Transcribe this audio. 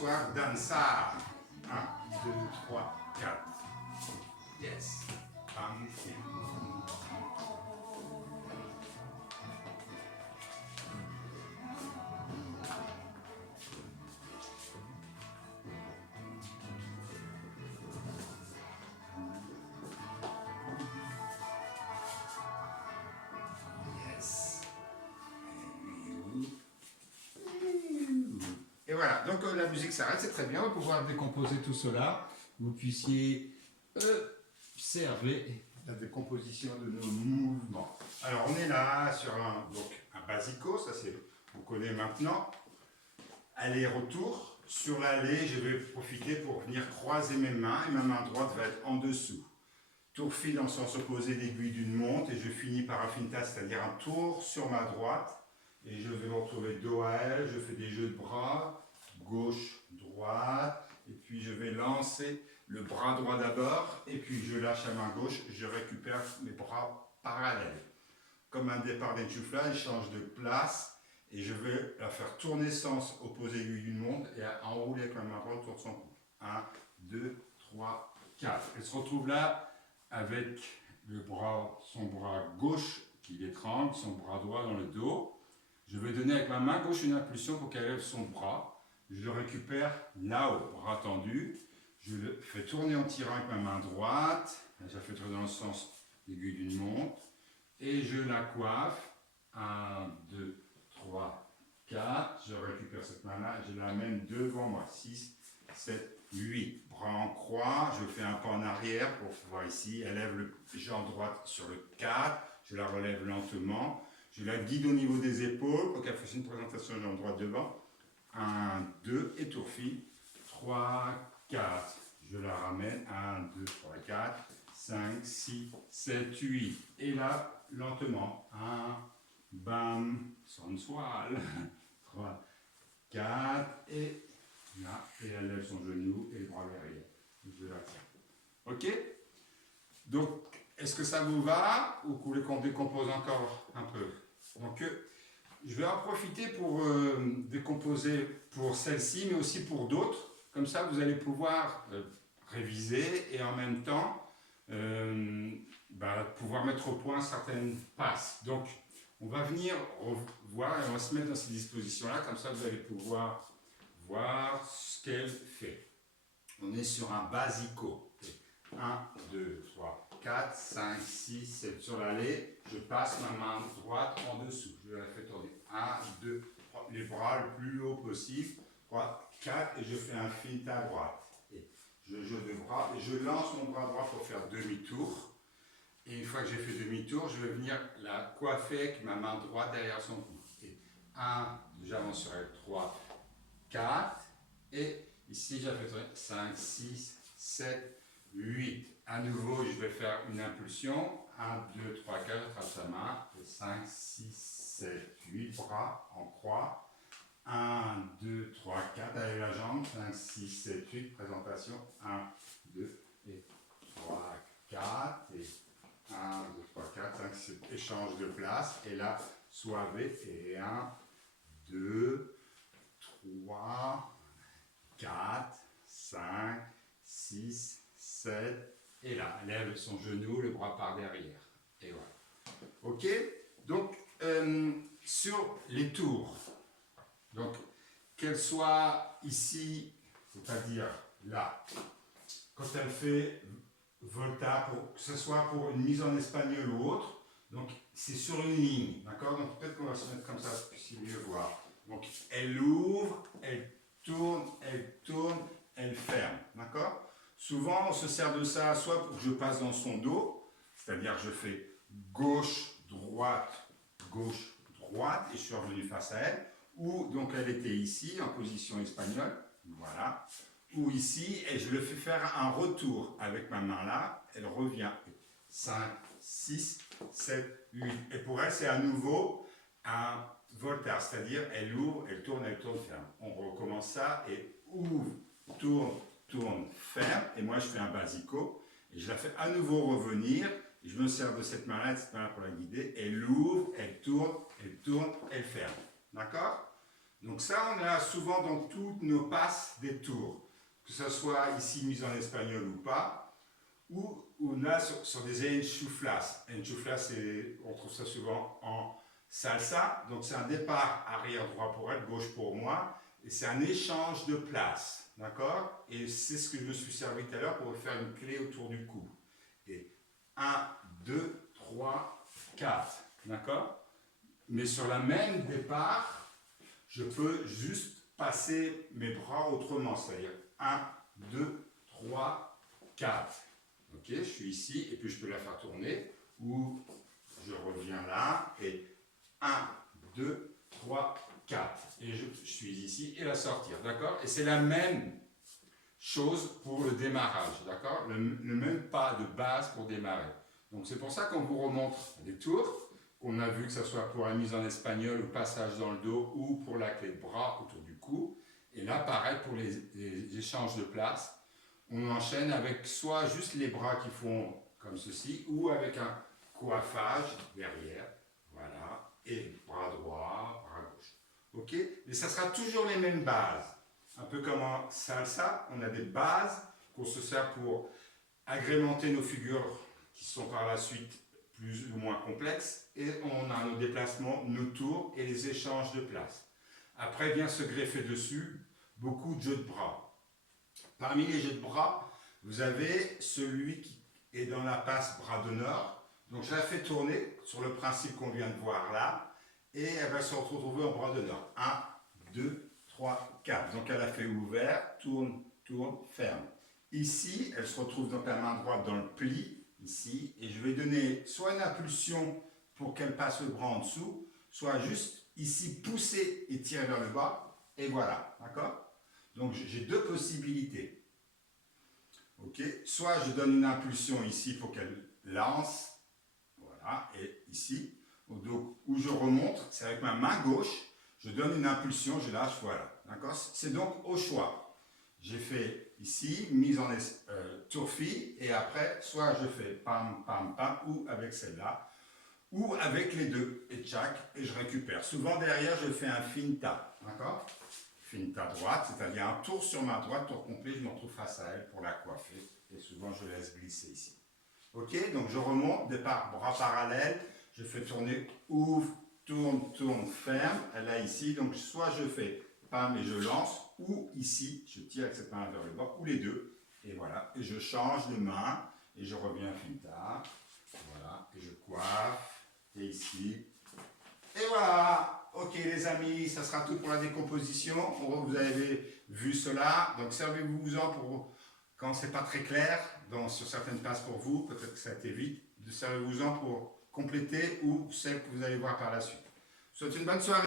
soir, danza. 1, 2, 3, 4. Yes. Magnifique. Yes. Et voilà, donc la musique s'arrête, c'est très bien, on va pouvoir décomposer tout cela. Vous puissiez observer la décomposition de nos mouvements. Alors on est là sur un basico, ça c'est, on connaît maintenant. Aller-retour. Sur l'allée, je vais profiter pour venir croiser mes mains et ma main droite va être en dessous. Tour fil en sens opposé d'aiguille d'une montre et je finis par un finta, c'est-à-dire un tour sur ma droite. Et je vais me retrouver dos à elle, je fais des jeux de bras, gauche, droite, et puis je vais lancer le bras droit d'abord, et puis je lâche à main gauche, je récupère mes bras parallèles. Comme un départ d'enchufla, je change de place, et je vais la faire tourner sens opposé aiguille d'une montre, et enrouler avec ma main droite autour de son cou. 1, 2, 3, 4. Elle se retrouve là avec son bras gauche qui l'étrangle, son bras droit dans le dos. Je vais donner avec ma main gauche une impulsion pour qu'elle lève son bras. Je le récupère là-haut, bras tendu. Je le fais tourner en tirant avec ma main droite. Je la fais tourner dans le sens aiguille d'une montre. Et je la coiffe. 1, 2, 3, 4. Je récupère cette main-là et je l'amène devant moi. 6, 7, 8. Bras en croix. Je fais un pas en arrière pour voir ici. Elle lève le jambe droite sur le 4. Je la relève lentement. Je la guide au niveau des épaules pour qu'elle fasse une présentation de jambe droite devant. 1, 2, et tour fil. 3, 4. Je la ramène. 1, 2, 3, 4, 5, 6, 7, 8. Et là, lentement. 1, bam, sensual. 3, 4, et là, et elle lève son genou et le bras derrière. Je la tiens. Ok? Donc, est-ce que ça vous va ou vous voulez qu'on décompose encore un peu? Donc, je vais en profiter pour décomposer pour celle-ci, mais aussi pour d'autres. Comme ça, vous allez pouvoir réviser et en même temps pouvoir mettre au point certaines passes. Donc, on va venir voir et on va se mettre dans ces dispositions-là. Comme ça, vous allez pouvoir voir ce qu'elle fait. On est sur un basico. 1, 2, 3, 4, 5, 6, 7. Sur l'allée, je passe ma main droite en dessous. Je la fais tourner. 1, 2, 3. Les bras le plus haut possible. 3, 4. Et je fais un finta à droite. Et je joue de bras. Et je lance mon bras droit pour faire demi-tour. Et une fois que j'ai fait demi-tour, je vais venir la coiffer avec ma main droite derrière son cou. Et 1, j'avance sur elle. 3, 4. Et ici, j'ai fait tourner 5, 6, 7. 8. À nouveau, je vais faire une impulsion. 1, 2, 3, 4, j'attrape sa main. 5, 6, 7, 8. Bras en croix. 1, 2, 3, 4. Allez la jambe. 5, 6, 7, 8. Présentation. 1, 2, et 3, 4. Et 1, 2, 3, 4, 5, 7. Échange de place. Et là, soivé. Et 1, 2, 3, 4, 5, 6, 7, et là, lève son genou, le bras par derrière. Et voilà. Ok? Donc, sur les tours, donc, qu'elle soit ici, c'est-à-dire là, quand elle fait volta, que ce soit pour une mise en espagnol ou autre, donc c'est sur une ligne, d'accord? Donc peut-être qu'on va se mettre comme ça, pour puissiez mieux voir. Donc, elle ouvre, elle tourne, elle ferme, d'accord? Souvent, on se sert de ça soit pour que je passe dans son dos, c'est-à-dire je fais gauche, droite, et je suis revenu face à elle, ou donc elle était ici, en position espagnole, voilà, ou ici, et je le fais faire un retour avec ma main là, elle revient, 5, 6, 7, 8, et pour elle, c'est à nouveau un voltaire, c'est-à-dire elle ouvre, elle tourne, ferme. On recommence ça, et ouvre, tourne, ferme, et moi je fais un basico, et je la fais à nouveau revenir, et je me sers de cette main-là et de cette main-là pour la guider, elle ouvre, elle tourne, elle ferme. D'accord? Donc ça, on a souvent dans toutes nos passes des tours, que ce soit ici mise en espagnol ou pas, ou on a sur des enchuflas. Enchuflas, on trouve ça souvent en salsa, donc c'est un départ arrière droit pour elle, gauche pour moi, et c'est un échange de place, d'accord? Et c'est ce que je me suis servi tout à l'heure pour faire une clé autour du cou. Et 1, 2, 3, 4, d'accord? Mais sur la même départ, je peux juste passer mes bras autrement, c'est-à-dire 1, 2, 3, 4. Ok, je suis ici, et puis je peux la faire tourner, ou je reviens là, et 1, 2, 3, 4. Et je suis ici, et la sortir, d'accord? Et c'est la même chose pour le démarrage, d'accord? Le même pas de base pour démarrer. Donc c'est pour ça qu'on vous remontre les tours, qu'on a vu que ce soit pour la mise en espagnol ou passage dans le dos, ou pour la clé de bras autour du cou. Et là, pareil pour les échanges de place. On enchaîne avec soit juste les bras qui font comme ceci, ou avec un coiffage derrière, voilà, et bras droit, bras gauche. Ok? Mais ça sera toujours les mêmes bases. Un peu comme en salsa, on a des bases qu'on se sert pour agrémenter nos figures qui sont par la suite plus ou moins complexes, et on a nos déplacements, nos tours et les échanges de place. Après vient se greffer dessus beaucoup de jeux de bras. Parmi les jeux de bras, vous avez celui qui est dans la passe bras d'honneur. Donc je la fais tourner sur le principe qu'on vient de voir là, et elle va se retrouver en bras d'honneur. 1, 2, 3, 4. Donc elle a fait ouvert, tourne, tourne, ferme. Ici, elle se retrouve dans la main droite dans le pli, ici, et je vais donner soit une impulsion pour qu'elle passe le bras en dessous, soit juste ici pousser et tirer vers le bas, et voilà, d'accord? Donc j'ai deux possibilités. Ok, soit je donne une impulsion ici pour qu'elle lance, voilà, et ici, donc, où je remonte, c'est avec ma main gauche, je donne une impulsion, je lâche, voilà, d'accord? C'est donc au choix. J'ai fait ici, mise en tourfie, et après, soit je fais pam, pam, pam, ou avec celle-là, ou avec les deux, et tchac, et je récupère. Souvent derrière, je fais un finta, d'accord? Finta droite, c'est-à-dire un tour sur ma droite, tour complet, je me retrouve face à elle pour la coiffer, et souvent je laisse glisser ici. Ok, donc je remonte, départ bras parallèles, je fais tourner, ouvre, tourne, tourne, ferme, elle est ici, donc soit je fais pam et je lance, ou ici, je tire avec cette main vers le bas, ou les deux, et voilà, et je change de main, et je reviens finta, voilà, et je coiffe, et ici, et voilà. Ok les amis, ça sera tout pour la décomposition. Vous avez vu cela, donc servez-vous-en pour quand c'est pas très clair sur certaines passes pour vous, peut-être que ça a été vite, servez-vous-en pour compléter ou celles que vous allez voir par la suite. Je vous souhaite une bonne soirée.